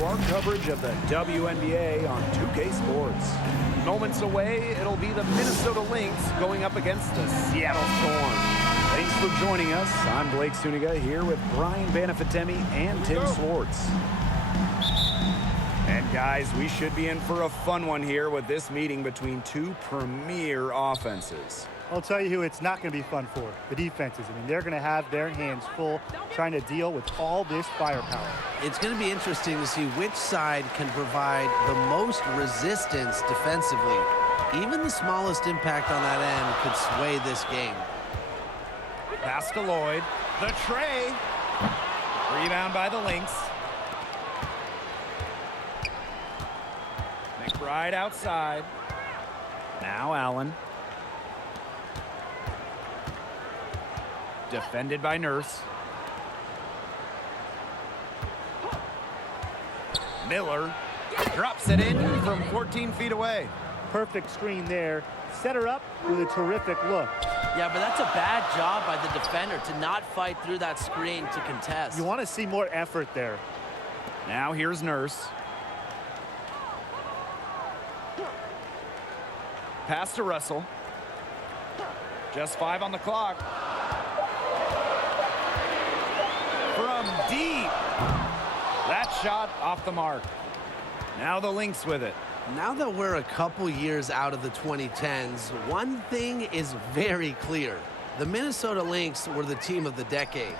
to our coverage of the WNBA on 2K Sports. Moments away, it'll be the Minnesota Lynx going up against the Seattle Storm. Thanks for joining us. I'm Blake Suniga here with Brian Banafitemi and Tim Swartz. And guys, we should be in for a fun one here with this meeting between two premier offenses. I'll tell you who it's not going to be fun for, the defenses. I mean, they're going to have their hands full trying to deal with all this firepower. It's going to be interesting to see which side can provide the most resistance defensively. Even the smallest impact on that end could sway this game. Pass to Lloyd. The tray. Rebound by the Lynx. McBride outside. Now Allen. Defended by Nurse. Miller drops it in from 14 feet away. Perfect screen there. Set her up with a terrific look. Yeah, but that's a bad job by the defender to not fight through that screen to contest. You want to see more effort there. Now here's Nurse. Pass to Russell. Just 5 on the clock. From deep. That shot off the mark. Now the Lynx with it. Now that we're a couple years out of the 2010s, one thing is very clear. The Minnesota Lynx were the team of the decade.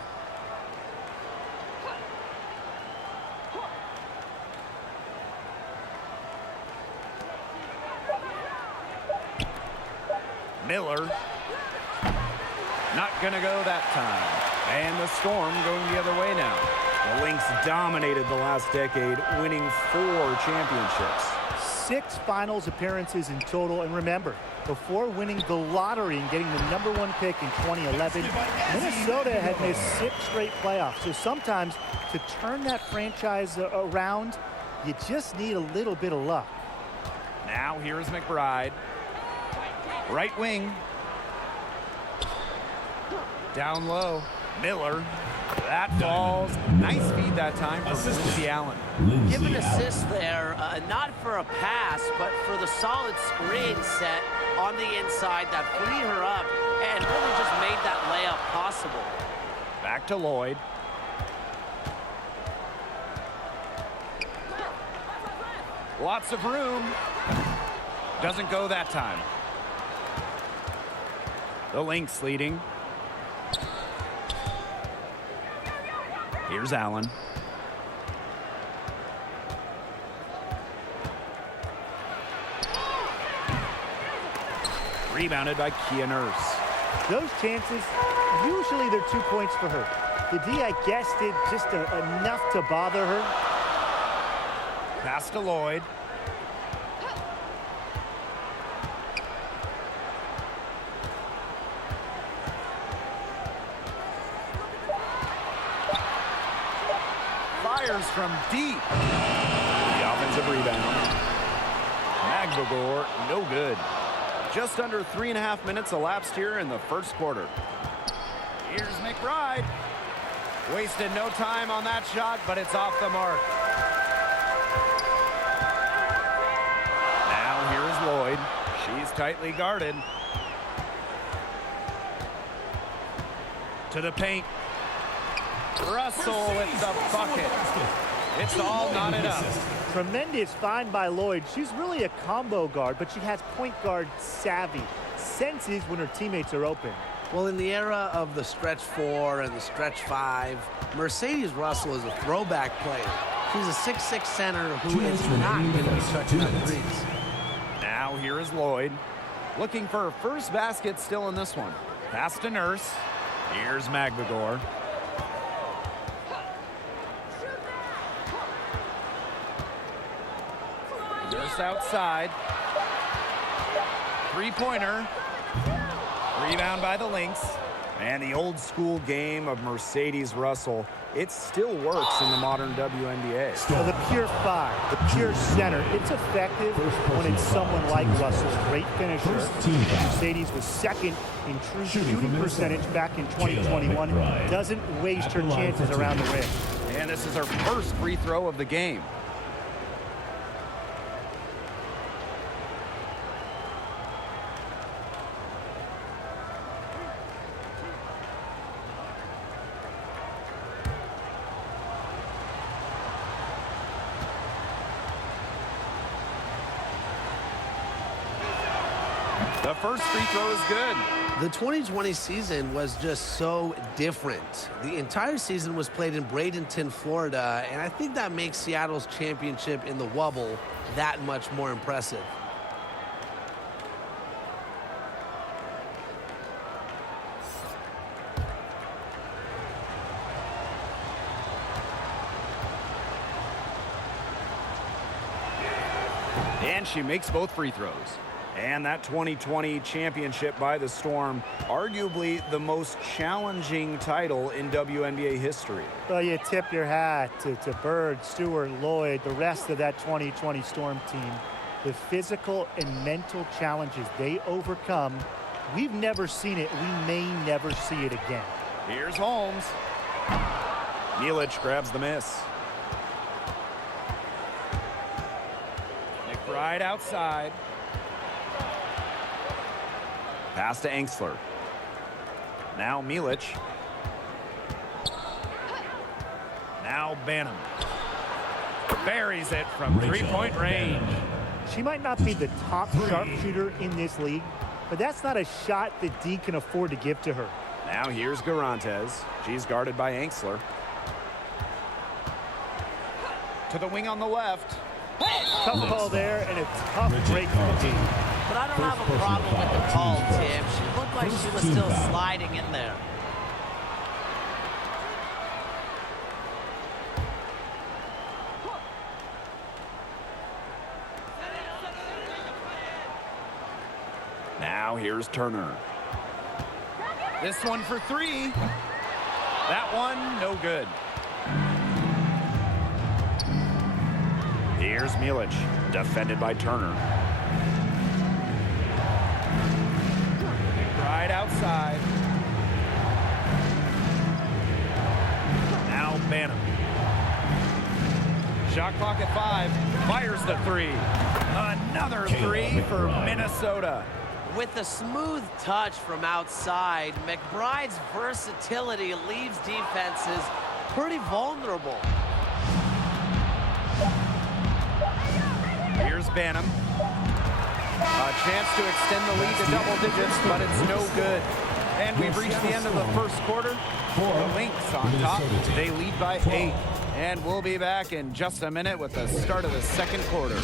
Miller. Not gonna go that time. And the Storm going the other way now. The Lynx dominated the last decade, winning 4 championships. 6 finals appearances in total. And remember, before winning the lottery and getting the #1 pick in 2011, Minnesota had missed 6 straight playoffs. So sometimes to turn that franchise around, you just need a little bit of luck. Now here's McBride. Right wing. Down low. Miller. That falls. Nice feed that time for Lindsay Allen. Give an assist there, not for a pass, but for the solid screen set on the inside that freed her up and really just made that layup possible. Back to Lloyd. Lots of room. Doesn't go that time. The Lynx leading. Here's Allen. Rebounded by Kia Nurse. Those chances, usually they're 2 points for her. The D, I guess, did just enough to bother her. Pass to Lloyd. Fires from deep. The offensive rebound. Magbagor, no good. Just under 3.5 minutes elapsed here in the first quarter. Here's McBride. Wasted no time on that shot, but it's off the mark. Now here's Lloyd. She's tightly guarded. To the paint. Russell with the bucket. It's all knotted up. Tremendous find by Lloyd. She's really a combo guard, but she has point guard savvy. Senses when her teammates are open. Well, in the era of the stretch 4 and the stretch 5, Mercedes Russell is a throwback player. She's a 6'6" center who is not going to be touching on threes. Now here is Lloyd. Looking for her first basket still in this one. Pass to Nurse. Here's Magbagor. Nurse outside. Three-pointer. Rebound by the Lynx. And the old school game of Mercedes Russell, it still works in the modern WNBA. So the pure 5, the pure center, it's effective when it's someone like Russell. Great finisher. Mercedes was second in true shooting percentage back in 2021. Doesn't waste her chances around the rim. And this is her first free throw of the game. The first free throw is good. The 2020 season was just so different. The entire season was played in Bradenton, Florida, and I think that makes Seattle's championship in the Wubble that much more impressive. And she makes both free throws. And that 2020 championship by the Storm, arguably the most challenging title in WNBA history. Well, you tip your hat to Bird, Stewart, Lloyd, the rest of that 2020 Storm team. The physical and mental challenges they overcome, we've never seen it. We may never see it again. Here's Holmes. Milic grabs the miss. McBride outside. Pass to Angsler. Now Milic. Now Banham. Buries it from three-point range. She might not be the top sharpshooter in this league, but that's not a shot that D can afford to give to her. Now here's Garantes. She's guarded by Angsler. To the wing on the left. Tough call there and a tough break from D. But I don't have a problem with the call, Tim. She looked like she was still sliding in there. Now here's Turner. This one for three. That one, no good. Here's Milic, defended by Turner. Right outside. Now Banham. Shot clock at 5. Fires the three. Another three for Minnesota. With a smooth touch from outside, McBride's versatility leaves defenses pretty vulnerable. Here's Banham. A chance to extend the lead to double digits, but it's no good. And we've reached the end of the first quarter. The Lynx on top. They lead by 8. And we'll be back in just a minute with the start of the second quarter.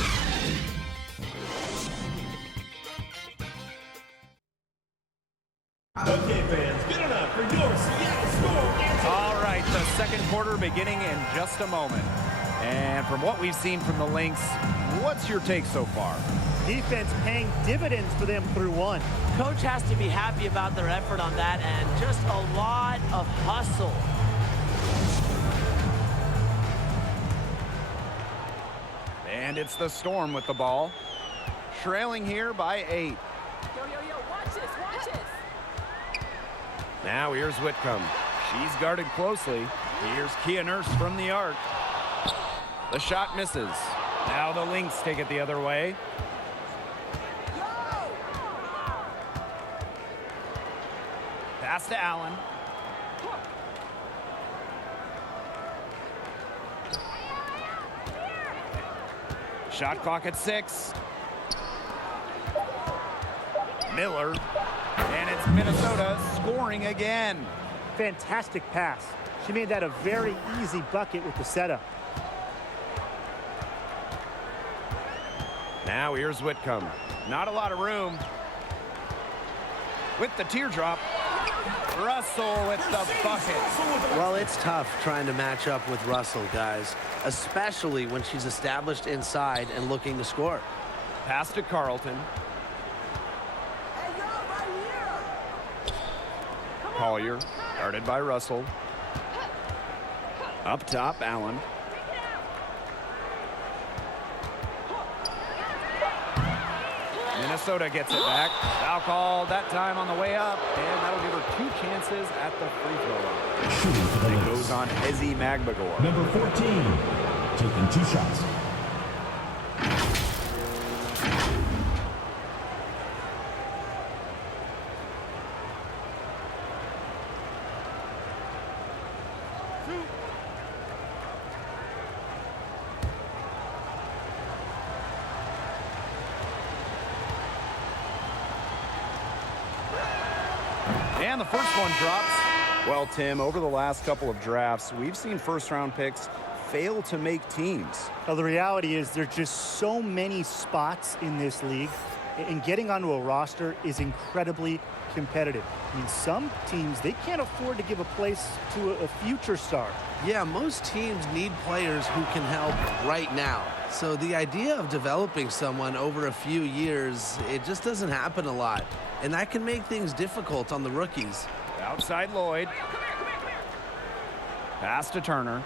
Okay, fans, good enough for your Seattle Storm. All right, the second quarter beginning in just a moment. And from what we've seen from the Lynx, what's your take so far? Defense paying dividends for them through one. Coach has to be happy about their effort on that and just a lot of hustle. And it's the Storm with the ball. Trailing here by 8. Yo, watch this, watch this. Now here's Whitcomb. She's guarded closely. Here's Kia Nurse from the arc. The shot misses. Now the Lynx take it the other way. Pass to Allen. Shot clock at 6. Miller. And it's Minnesota scoring again. Fantastic pass. She made that a very easy bucket with the setup. Now here's Whitcomb. Not a lot of room. With the teardrop. Russell with the bucket. Well, it's tough trying to match up with Russell, guys, especially when she's established inside and looking to score. Pass to Carlton. Collier, guarded by Russell. Up top, Allen. Minnesota gets it back. Foul called that time on the way up, and that'll give her 2 chances at the free throw line. Shooting for the It Lynx. goes on Hezi Magbagor. Number 14, taking 2 shots. And the first one drops. Well, Tim, over the last couple of drafts, we've seen first-round picks fail to make teams. Well, the reality is there's just so many spots in this league, and getting onto a roster is incredibly competitive. I mean, some teams, they can't afford to give a place to a future star. Yeah, most teams need players who can help right now. So the idea of developing someone over a few years, it just doesn't happen a lot. And that can make things difficult on the rookies. Outside Lloyd. Pass to Turner.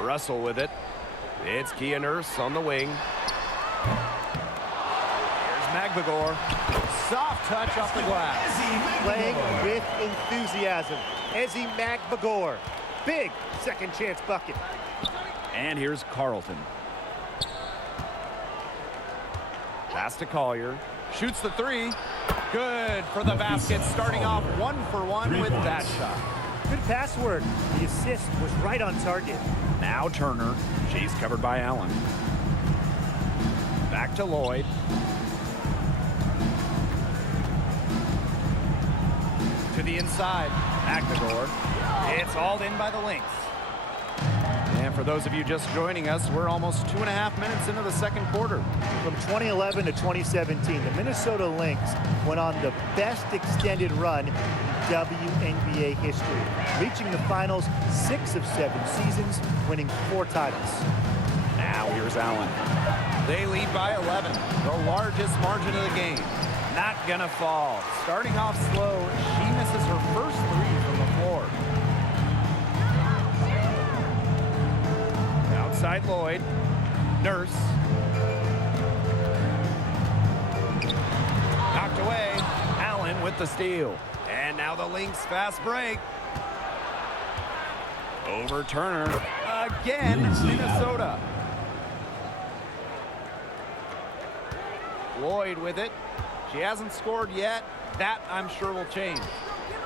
Russell with it. It's Kia Nurse on the wing. Here's Magbagor. Soft touch off the glass. Playing with enthusiasm. Ezzy Magbagor. Big second chance bucket. And here's Carlton. Pass to Collier. Shoots the three. Good for the basket. Starting off 1-for-1 with that shot. Good pass work. The assist was right on target. Now Turner. She's covered by Allen. Back to Lloyd. To the inside. Magbagor. It's hauled in by the Lynx. And for those of you just joining us, we're almost 2.5 minutes into the second quarter. From 2011 to 2017, the Minnesota Lynx went on the best extended run in WNBA history, reaching the finals 6 of 7 seasons, winning 4 titles. Now here's Allen. They lead by 11, the largest margin of the game. Not gonna fall. Starting off slow, she misses her first 3 from the floor. Outside Lloyd. Nurse. Knocked away. Allen with the steal. And now the Lynx fast break. Over Turner. Again, Minnesota. Lloyd with it. She hasn't scored yet. That, I'm sure, will change.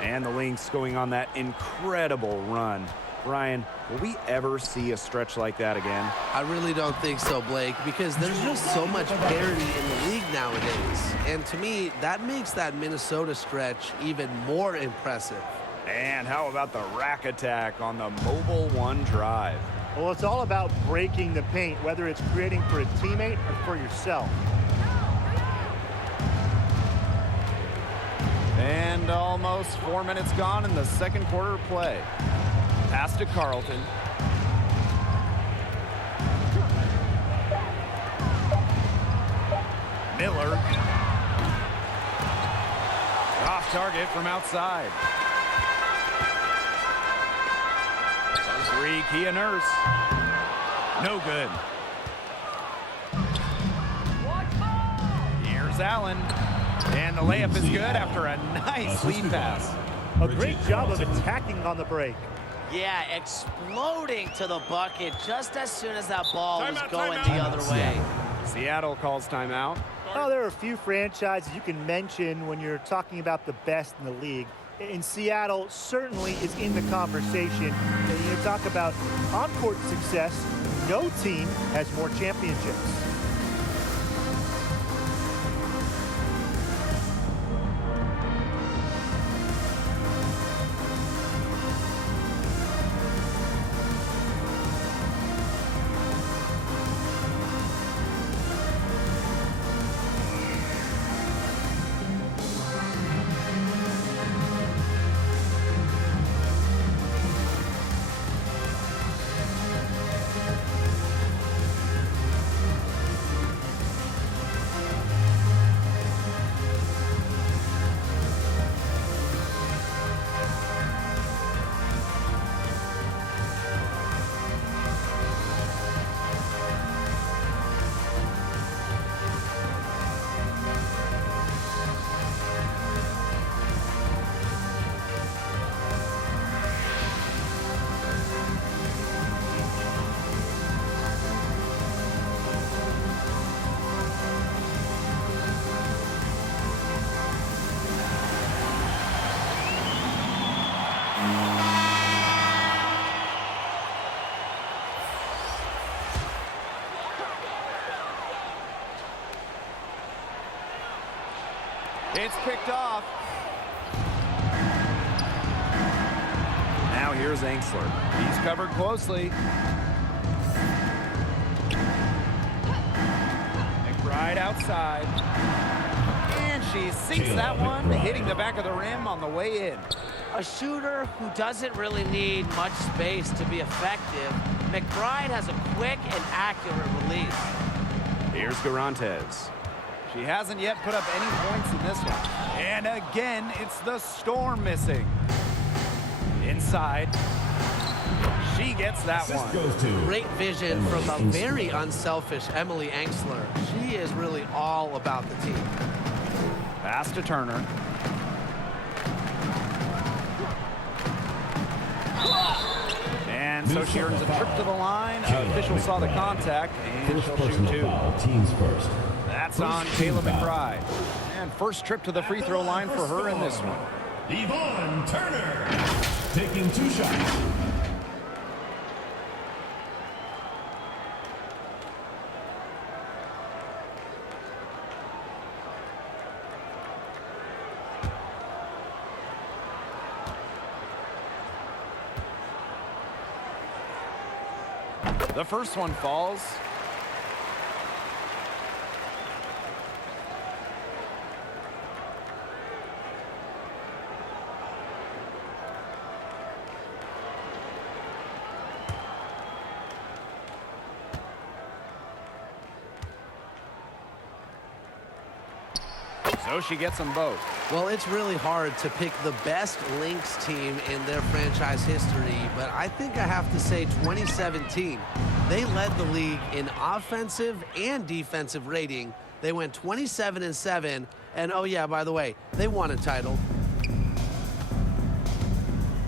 And the Lynx going on that incredible run. Brian, will we ever see a stretch like that again? I really don't think so, Blake, because there's just so much parity in the league nowadays. And to me, that makes that Minnesota stretch even more impressive. And how about the rack attack on the mobile one drive? Well, it's all about breaking the paint, whether it's creating for a teammate or for yourself. And almost 4 minutes gone in the second quarter of play. Pass to Carlton. Miller. Off target from outside. Three, Kia Nurse. No good. Here's Allen. And the layup is good after a nice lead pass. A great job of attacking on the break. Yeah, exploding to the bucket just as soon as that ball was going the other way. Seattle calls timeout. Oh, there are a few franchises you can mention when you're talking about the best in the league. And Seattle certainly is in the conversation. And you talk about on-court success, no team has more championships. It's picked off. Now here's Angsler. He's covered closely. McBride outside. And she sinks that one, hitting the back of the rim on the way in. A shooter who doesn't really need much space to be effective, McBride has a quick and accurate release. Here's Garantes. She hasn't yet put up any points in this one. And again, it's the Storm missing. Inside. She gets that one. Great vision from a very unselfish Emily Angsler. She is really all about the team. Pass to Turner. And so she earns a trip to the line. Officials saw the contact, and she'll shoot two. Teams first. That's on Kayla McBride. And first trip to the free throw line for her in this one. Yvonne Turner taking 2 shots. The first one falls. So she gets them both. Well, it's really hard to pick the best Lynx team in their franchise history, but I think I have to say 2017. They led the league in offensive and defensive rating. They went 27-7, and oh yeah, by the way, they won a title.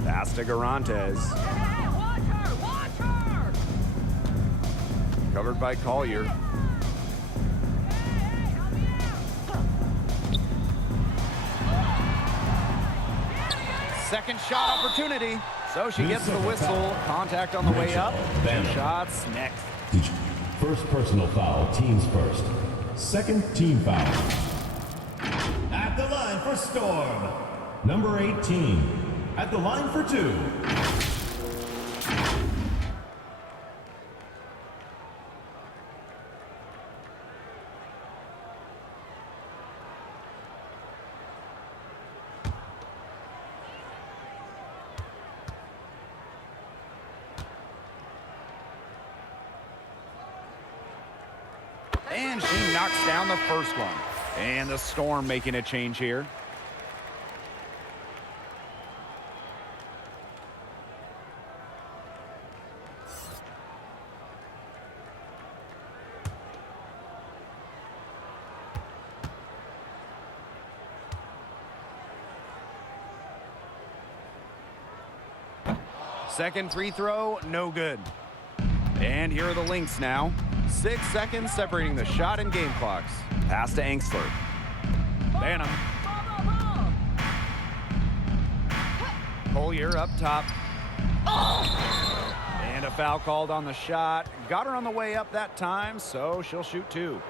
Pass to Garantes. Hey, watch her! Watch her! Covered by Collier. Hey, help me out! Second shot opportunity. So she gets the whistle. Contact on the way up. 2 shots next. First personal foul, teams first. Second team foul. At the line for Storm. Number 18. At the line for 2. And she knocks down the first one. And the Storm making a change here. Second free throw, no good. And here are the Lynx now. 6 seconds separating the shot and game clocks. Pass to Angsler. Banham. Collier up top. And a foul called on the shot. Got her on the way up that time, so she'll shoot 2.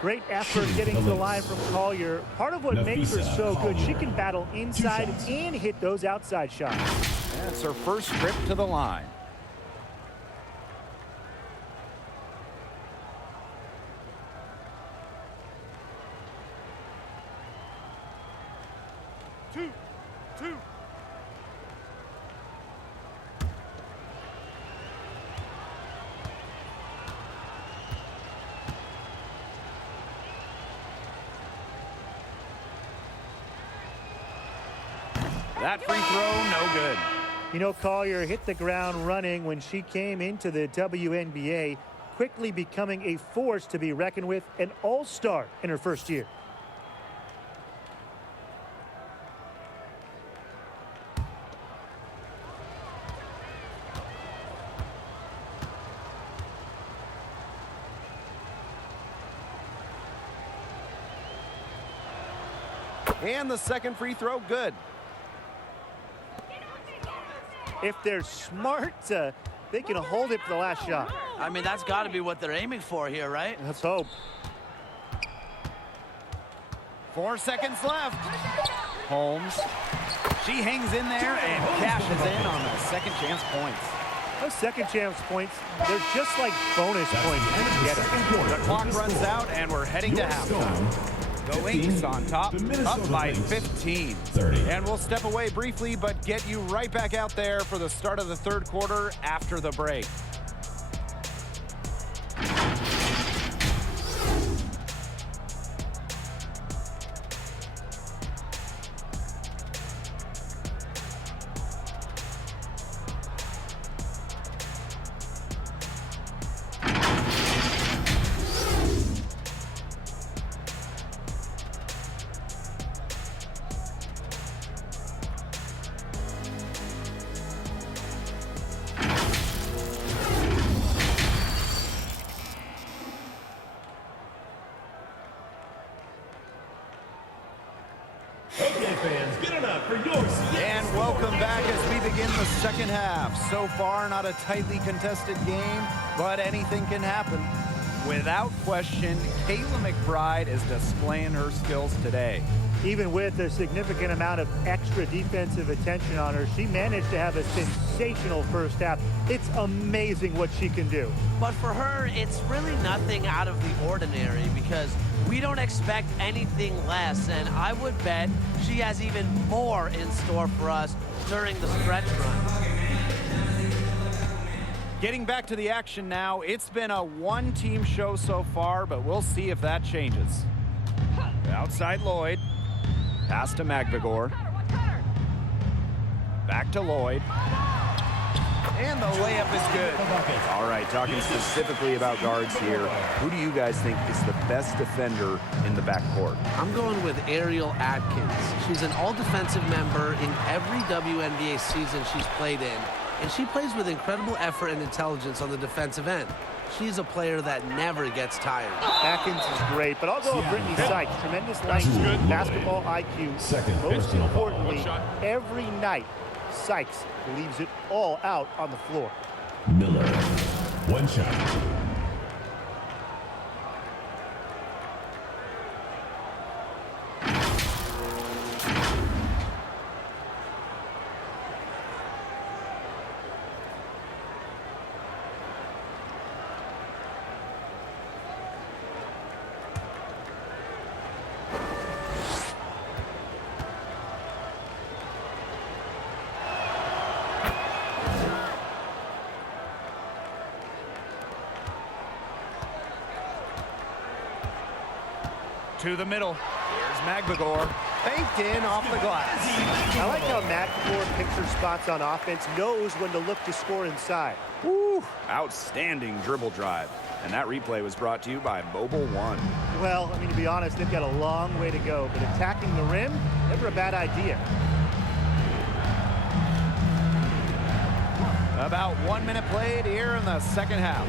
Great effort getting to the line from Collier. Part of what makes her so good, she can battle inside and hit those outside shots. That's her first trip to the line. Two. That free throw, no good. You know, Collier hit the ground running when she came into the WNBA, quickly becoming a force to be reckoned with, an all-star in her first year. And the second free throw, good. If they're smart, they can hold it for the last shot. I mean, that's got to be what they're aiming for here, right? Let's hope. 4 seconds left. Holmes. She hangs in there and cashes in on the second chance points. Those second chance points, they're just like bonus points. Get it. The clock runs out and we're heading to halftime. The Lynx on top, up by 15. 30. And we'll step away briefly, but get you right back out there for the start of the third quarter after the break. Okay, fans, get it up for yours. And welcome back as we begin the second half. So far, not a tightly contested game, but anything can happen. Without question, Kayla McBride is displaying her skills today. Even with a significant amount of extra defensive attention on her, she managed to have a sensational first half. It's amazing what she can do. But for her, it's really nothing out of the ordinary because we don't expect anything less, and I would bet she has even more in store for us during the stretch run. Getting back to the action now, it's been a one-team show so far, but we'll see if that changes. Outside Lloyd. Pass to Magbagor. Back to Lloyd. And the layup is good. All right, talking specifically about guards here, who do you guys think is the best defender in the backcourt? I'm going with Ariel Atkins. She's an all-defensive member in every WNBA season she's played in, and she plays with incredible effort and intelligence on the defensive end. She's a player that never gets tired. Atkins is great, but I'll go with Brittany Sykes. Tremendous length, basketball IQ. Second Most personal foul. importantly, every night, Sykes leaves it all out on the floor. Miller. One shot. To the middle. Here's Magbagor. Banked in off the glass. I like how McNamara picks her spots on offense, knows when to look to score inside. Woo! Outstanding dribble drive. And that replay was brought to you by Mobile One. Well, I mean, to be honest, they've got a long way to go, but attacking the rim, never a bad idea. About 1 minute played here in the second half.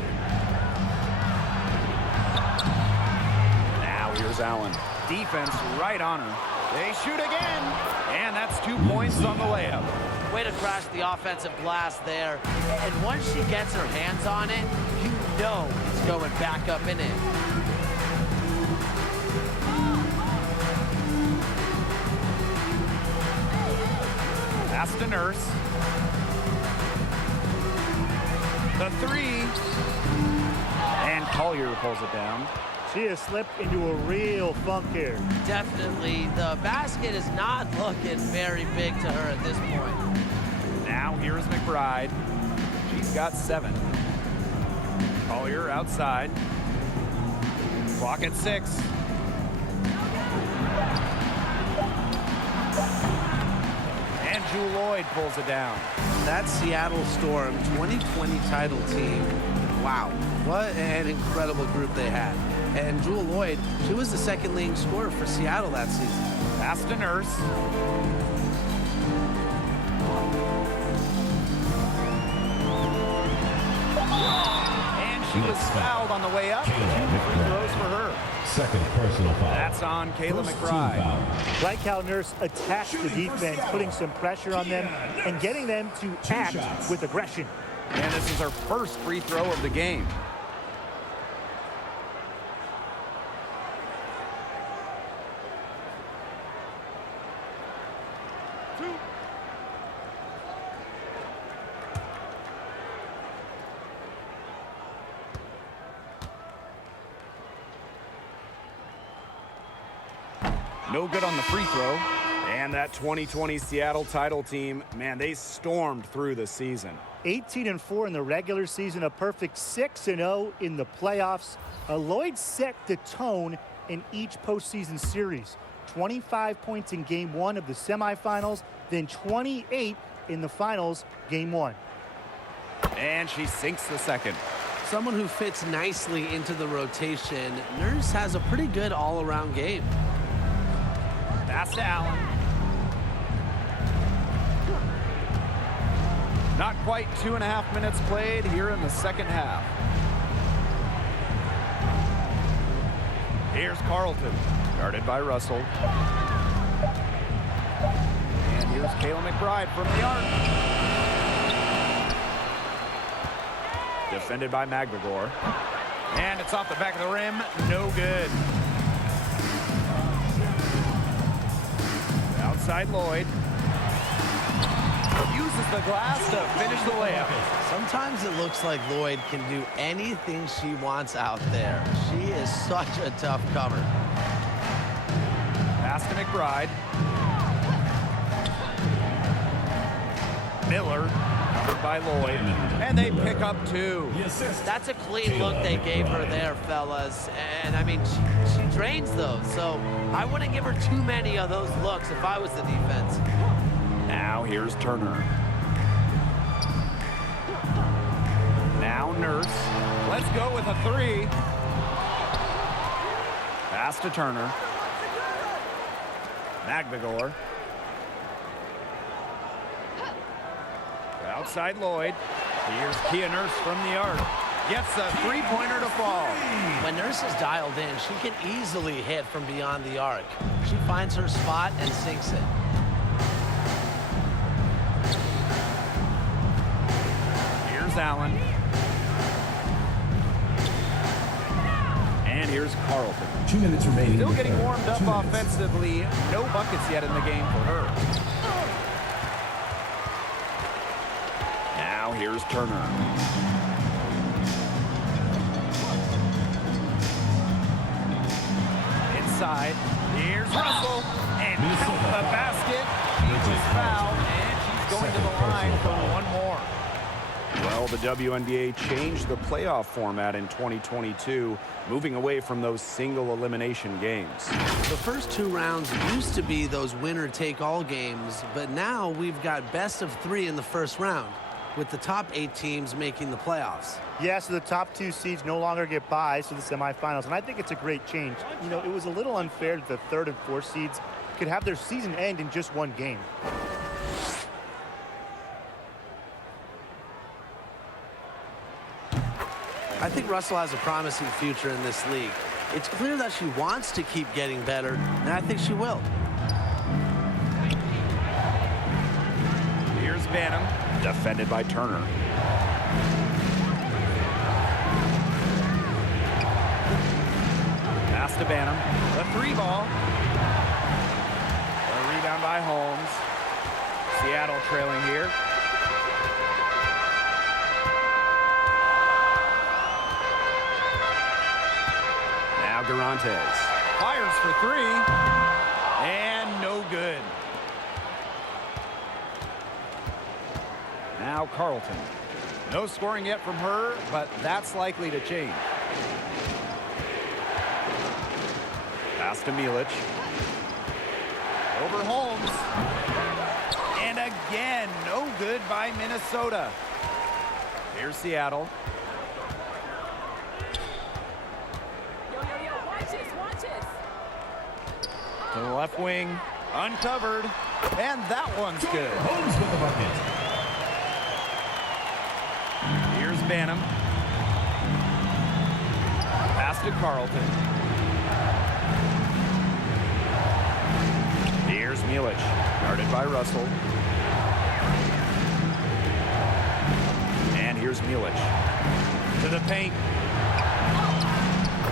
Now here's Allen. Defense right on her. They shoot again. And that's 2 points on the layup. Way to crash the offensive glass there. And once she gets her hands on it, you know it's going back up and in. Pass to Nurse. The three. And Collier pulls it down. She has slipped into a real funk here. Definitely, the basket is not looking very big to her at this point. Now here's McBride. She's got 7. Collier outside. Clock at 6. And Jewel Lloyd pulls it down. That Seattle Storm 2020 title team, wow, what an incredible group they had. And Jewel Lloyd, she was the second leading scorer for Seattle that season. Pass to Nurse. And she was fouled on the way up. 2 free throws for her. Second personal foul. That's on Kayla First team McBride. foul. Like how Nurse attacks the defense, putting some pressure on them and getting them to act with aggression. And this is her first free throw of the game. No good on the free throw. And that 2020 Seattle title team, man, they stormed through the season. 18-4 in the regular season, a perfect 6-0 in the playoffs. Lloyd set the tone in each postseason series. 25 points in Game 1 of the semifinals, then 28 in the finals, Game 1. And she sinks the second. Someone who fits nicely into the rotation. Nurse has a pretty good all-around game. Pass to Allen. Not quite 2.5 minutes played here in the second half. Here's Carlton, guarded by Russell. And here's Kayla McBride from the arc. Defended by Magbagor. And it's off the back of the rim. No good. Outside Lloyd. Uses the glass to finish the layup. Sometimes it looks like Lloyd can do anything she wants out there. She is such a tough cover. Pass to McBride. Miller, covered by Lloyd. And they pick up 2. That's a clean look they gave her there, fellas. And, I mean, she drains those. So I wouldn't give her too many of those looks if I was the defense. Now here's Turner. Now Nurse. Let's go with a 3. Pass to Turner. Magbagor. Outside Lloyd. Here's Kia Nurse from the arc. Gets the three-pointer to fall. When Nurse is dialed in, she can easily hit from beyond the arc. She finds her spot and sinks it. Here's Allen. And here's Carlton. 2 minutes remaining. Still in the getting third. warmed up 2 minutes. offensively. No buckets yet in the game for her. Now here's Turner. Inside. Here's Russell. And count the basket. She was fouled. And she's going to the line for one more. Well, the WNBA changed the playoff format in 2022, moving away from those single elimination games. The first 2 rounds used to be those winner-take-all games, but now we've got best of 3 in the first round, with the top 8 teams making the playoffs. Yeah, so the top 2 seeds no longer get byes to the semifinals, and I think it's a great change. You know, it was a little unfair that the 3rd and 4th seeds could have their season end in just one game. I think Russell has a promising future in this league. It's clear that she wants to keep getting better, and I think she will. Here's Banham, defended by Turner. Pass to Banham. The 3-ball. A rebound by Holmes. Seattle trailing here. Now Garantes fires for 3. And no good. Now Carlton. No scoring yet from her, but that's likely to change. Pass to Milic. Over Holmes. And again, no good by Minnesota. Here's Seattle. Yo, watch this, watch this. To the left wing. Uncovered. And that one's good. Holmes with the bucket. Here's Banham. Pass to Carlton. Here's Milic, guarded by Russell. And here's Milic. To the paint.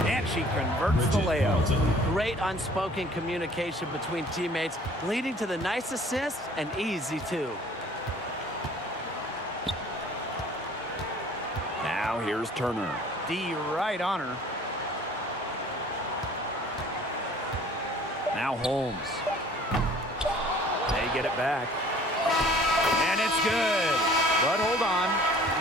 And she converts the layup. Great unspoken communication between teammates, leading to the nice assist and easy two. Now here's Turner. D right on her. Now Holmes. They get it back. And it's good. But hold on.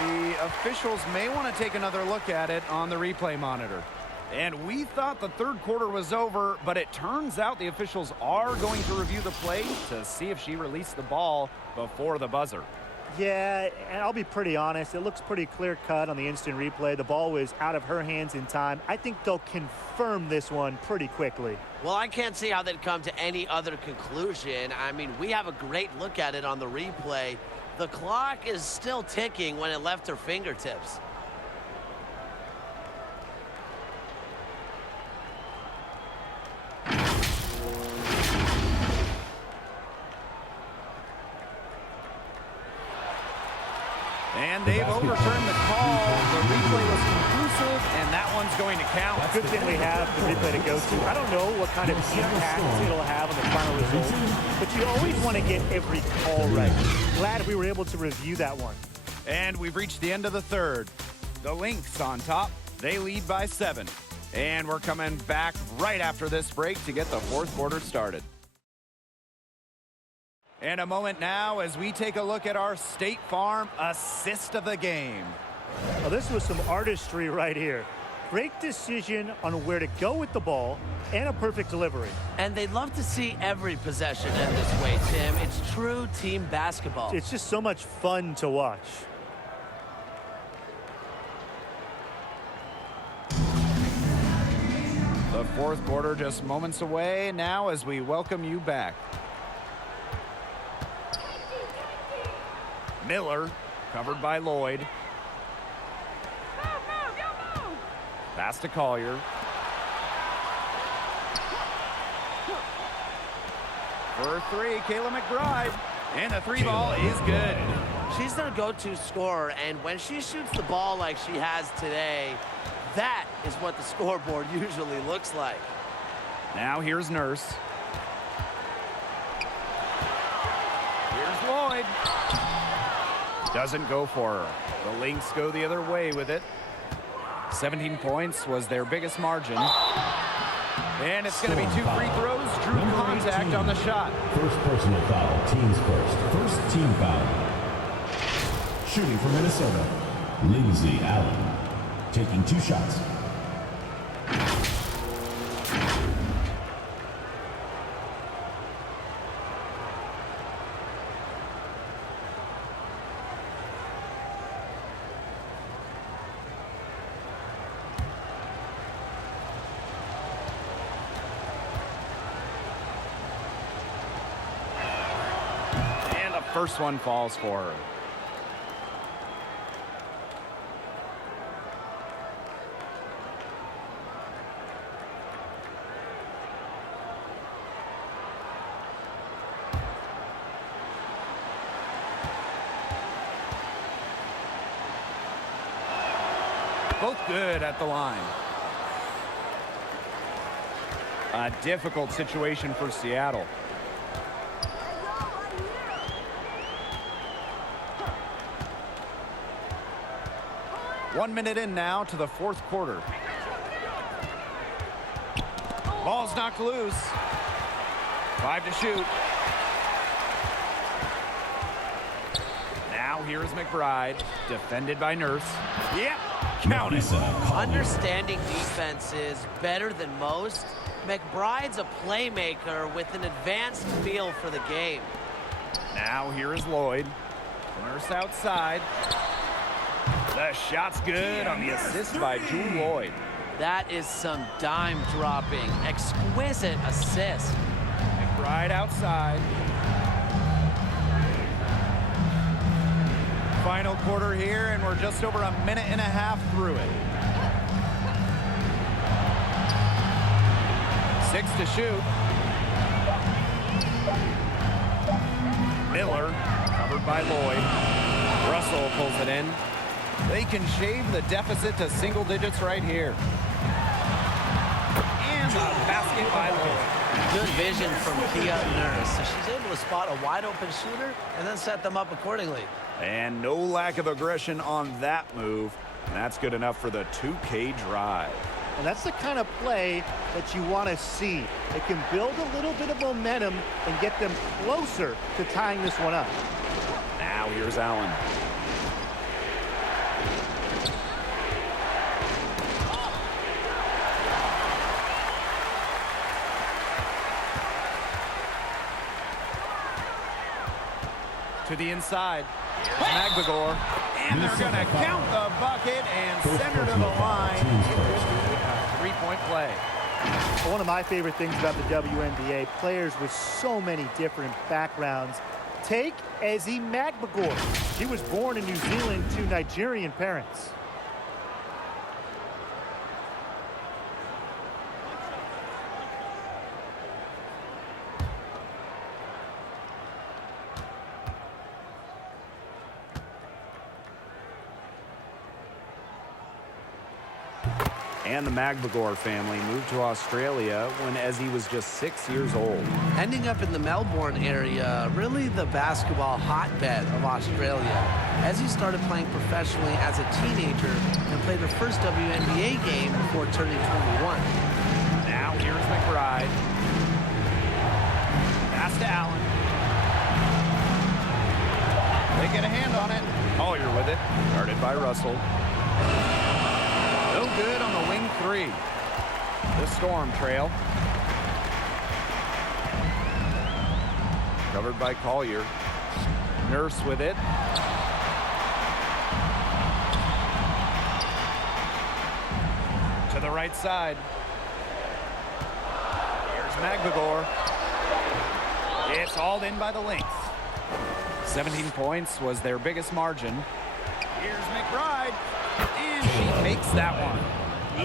The officials may want to take another look at it on the replay monitor. And we thought the third quarter was over, but it turns out the officials are going to review the play to see if she released the ball before the buzzer. Yeah, and I'll be pretty honest. It looks pretty clear-cut on the instant replay. The ball was out of her hands in time. I think they'll confirm this one pretty quickly. Well, I can't see how they'd come to any other conclusion. I mean, we have a great look at it on the replay. The clock is still ticking when it left her fingertips. And they've overturned the call. The replay was conclusive, and that one's going to count. Good thing we have the replay to go to. I don't know what kind of impact it'll have on the final result, but you always want to get every call right. Glad we were able to review that one. And we've reached the end of the third. The Lynx on top. They lead by 7. And we're coming back right after this break to get the fourth quarter started. And a moment now as we take a look at our State Farm assist of the game. Well, this was some artistry right here. Great decision on where to go with the ball and a perfect delivery. And they'd love to see every possession end this way, Tim. It's true team basketball. It's just so much fun to watch. The fourth quarter just moments away now as we welcome you back. Miller, covered by Lloyd. Pass to Collier. For 3, Kayla McBride. And the 3 ball is good. She's their go-to scorer, and when she shoots the ball like she has today, that is what the scoreboard usually looks like. Now here's Nurse. Here's Lloyd. Doesn't go for her. The Lynx go the other way with it. 17 points was their biggest margin. And it's going to be 2 free throws. Drew contact on the shot. First personal foul, teams first. First team foul. Shooting for Minnesota, Lindsay Allen. Taking 2 shots. First one falls for her. Both good at the line. A difficult situation for Seattle. One minute in now to the fourth quarter. Ball's knocked loose. 5 to shoot. Now here's McBride, defended by Nurse. Yep, count it. Understanding defense is better than most. McBride's a playmaker with an advanced feel for the game. Now here is Lloyd. Nurse outside. The shot's good on the assist by Drew Lloyd. That is some dime dropping, exquisite assist. McBride outside. Final quarter here, and we're just over a minute and a half through it. 6 to shoot. Miller, covered by Lloyd. Russell pulls it in. They can shave the deficit to single digits right here. And the basket by Lloyd. Good vision from Kia Nurse. So she's able to spot a wide open shooter and then set them up accordingly. And no lack of aggression on that move. And that's good enough for the 2K drive. And that's the kind of play that you want to see. It can build a little bit of momentum and get them closer to tying this one up. Now here's Allen. To the inside. Here's Magbagor. And they're going to count the bucket and send her to the line. It will be a three-point play. One of my favorite things about the WNBA, players with so many different backgrounds. Take Ezi Magbagor. She was born in New Zealand to Nigerian parents. And the Magbagor family moved to Australia when Ezi was just 6 years old. Ending up in the Melbourne area, really the basketball hotbed of Australia. Ezi started playing professionally as a teenager and played her first WNBA game before turning 21. Now here's McBride. Pass to Allen. They get a hand on it. Collier with it. Guarded by Russell. No good on the wing three. The Storm trail. Covered by Collier. Nurse with it. To the right side. Here's Magbagor. It's hauled in by the Lynx. 17 points was their biggest margin. Here's McBride. And she takes that one.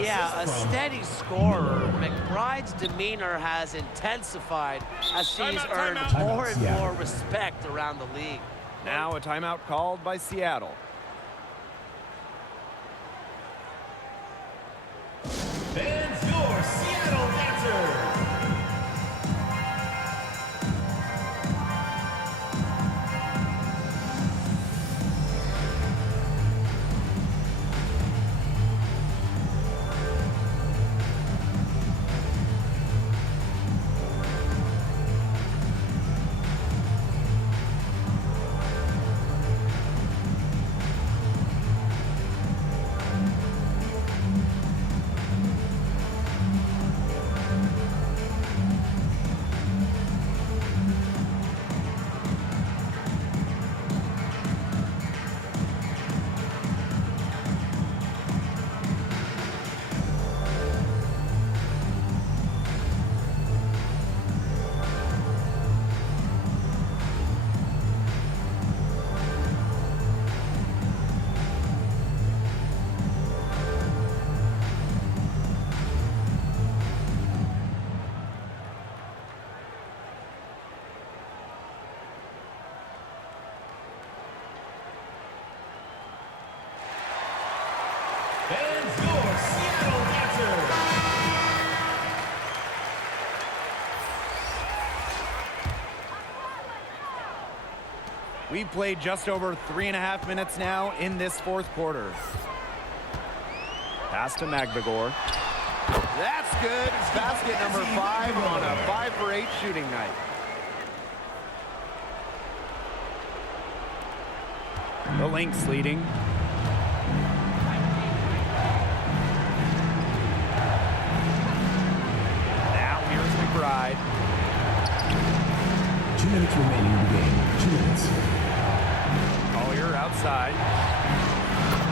Yeah, a steady scorer. McBride's demeanor has intensified as she's earned more and more respect around the league. Now a timeout called by Seattle. Fans, your Seattle answer. Fans, your Seattle answer. We've played just over 3.5 minutes now in this fourth quarter. Pass to Magbagor. That's good. It's basket number 5 on a 5 for 8 shooting night. The Lynx leading. Now here's McBride. 2 minutes remaining in the game. 2 minutes. Collier outside.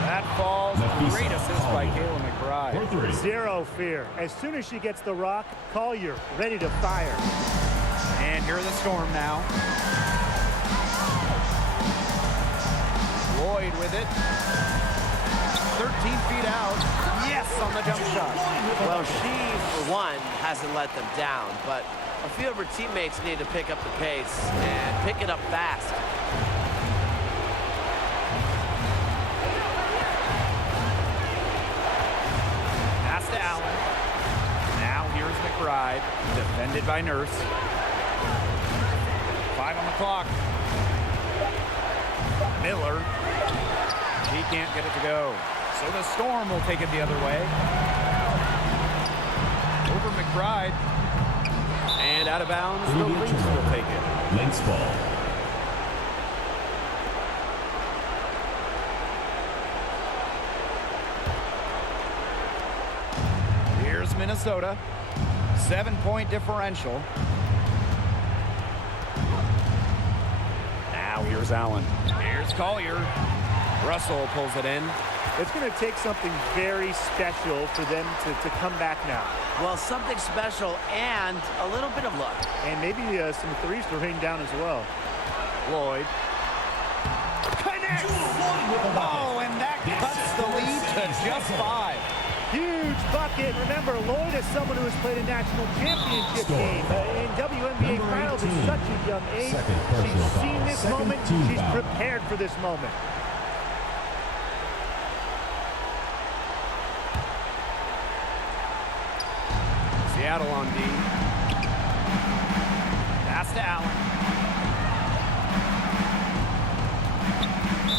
That falls. Great assist by Kayla McBride. For 3. Zero fear. As soon as she gets the rock, Collier ready to fire. And here are the Storm now. Lloyd with it. 13 feet out. Yes, on the jump shot. Well, she, for one, hasn't let them down, but a few of her teammates need to pick up the pace and pick it up fast. Pass to Allen. Now here's McBride. Defended by Nurse. 5 on the clock. Miller. He can't get it to go. So the Storm will take it the other way. McBride. And out of bounds, the Lynx will take it. Lynx ball. Here's Minnesota. 7-point differential. Now here's Allen. Here's Collier. Russell pulls it in. It's going to take something very special for them to come back now. Well, something special and a little bit of luck. And maybe some threes to rain down as well. Lloyd. Connects! Oh, and that cuts the lead to just 5. Huge bucket. Remember, Lloyd is someone who has played a national championship game in WNBA finals at such a young age. She's seen this moment. She's prepared for this moment. Seattle on D. Pass to Allen.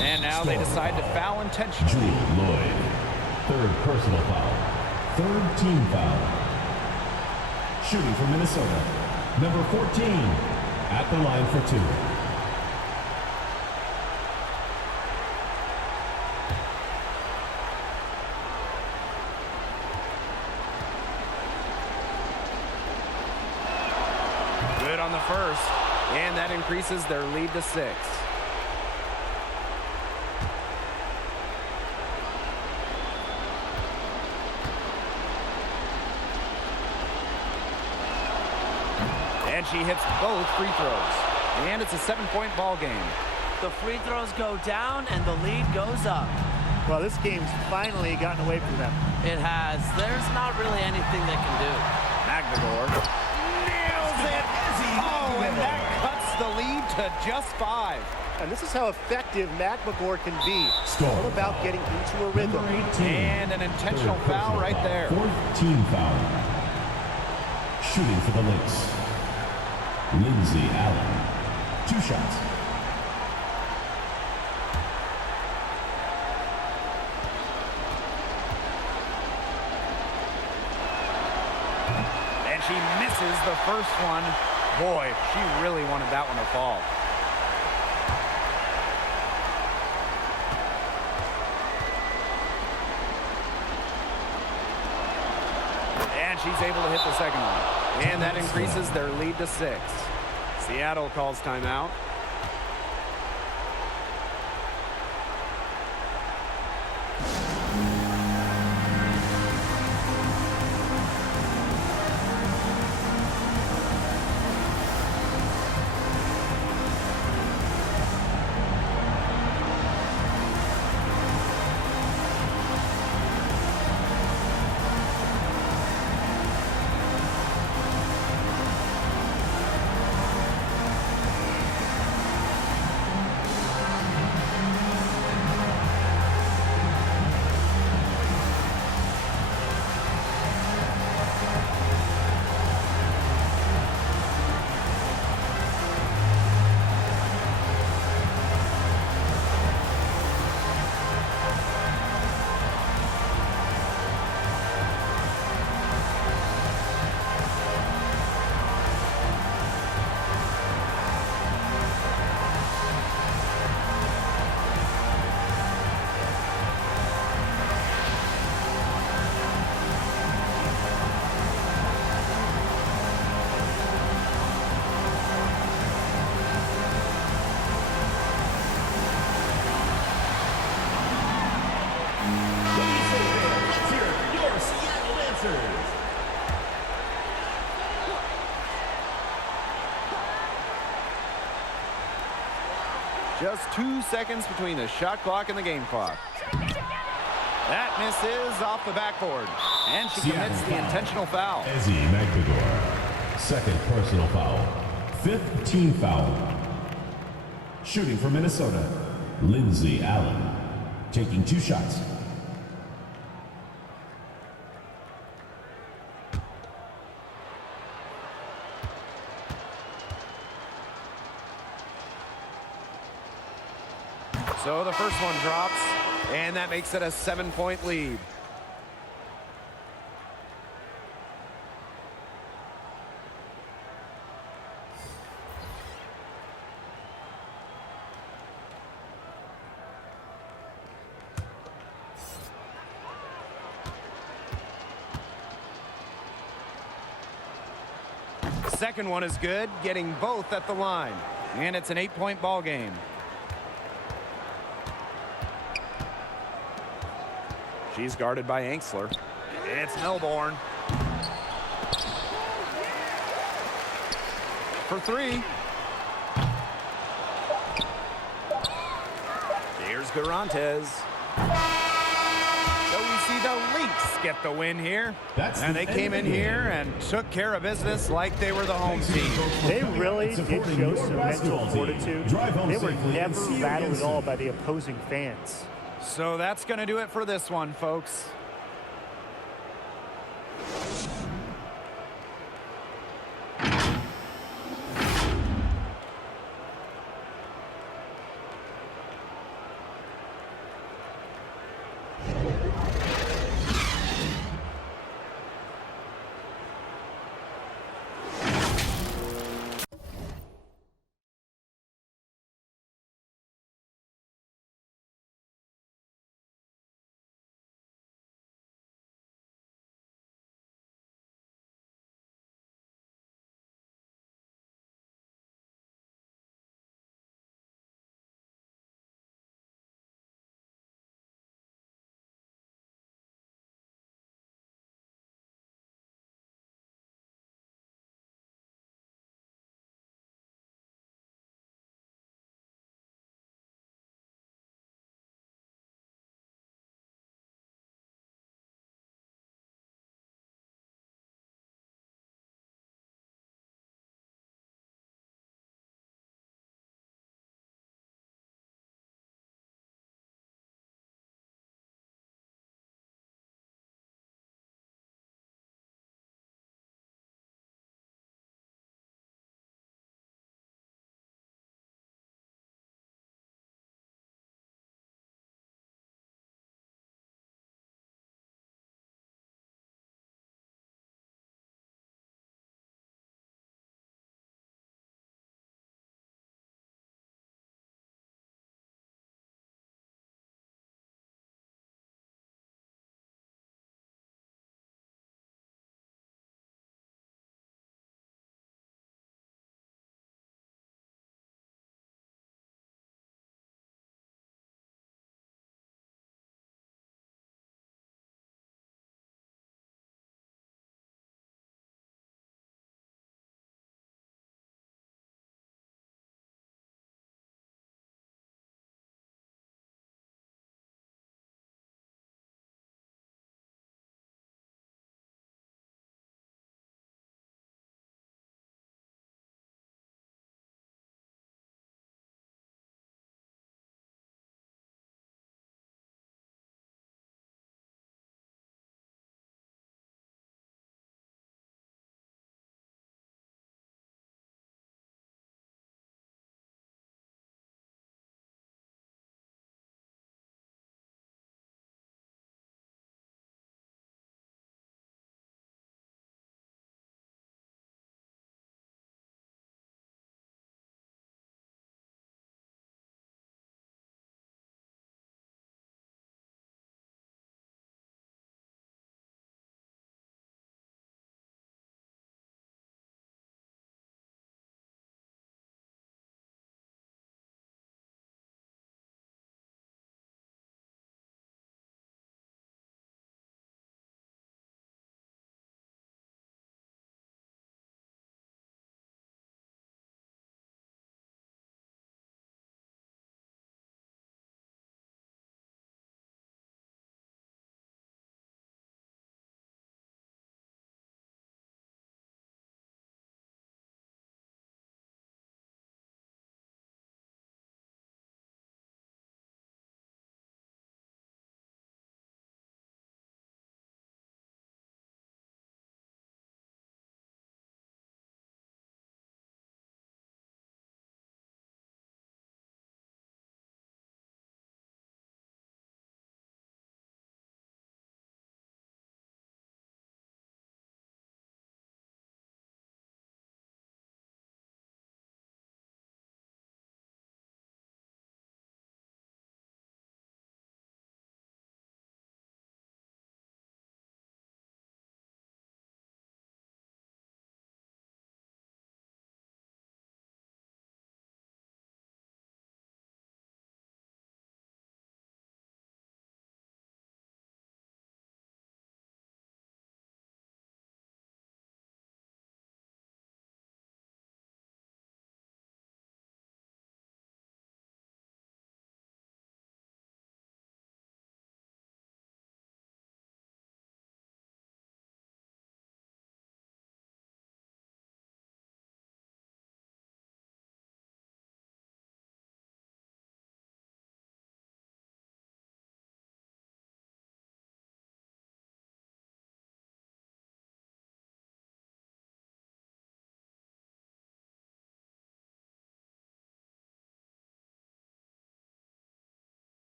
And now they decide to foul intentionally. Lloyd. Third personal foul. Third team foul. Shooting for Minnesota. Number 14. At the line for 2. Good on the first. And that increases their lead to 6. And she hits both free throws. And it's a 7-point ball game. The free throws go down and the lead goes up. Well, this game's finally gotten away from them. It has. There's not really anything they can do. Magdagor nails it. Oh, and that cuts the lead to just 5. And this is how effective McMagor can be. Score. All about getting into a rhythm. Number 18. And an intentional foul right there. Fourth team foul. Shooting for the Lynx. Lindsay Allen. 2 shots. And she misses the first one. Boy, she really wanted that one to fall. And she's able to hit the second one. And that increases their lead to 6. Seattle calls timeout. Just 2 seconds between the shot clock and the game clock. That misses off the backboard. And she commits the intentional foul. Ezzy Magdagor. Second personal foul. Fifth team foul. Shooting for Minnesota. Lindsay Allen. Taking 2 shots. So the first one drops, and that makes it a 7-point lead. second one is good, getting both at the line. And it's an 8-point ball game. She's guarded by Anxler. It's Melbourne. For three. Here's Garantes. So we see the Lynx get the win here. And they came in here and took care of business like they were the home team. They really did show some mental fortitude. They were never rattled at all by the opposing fans. So that's going to do it for this one, folks.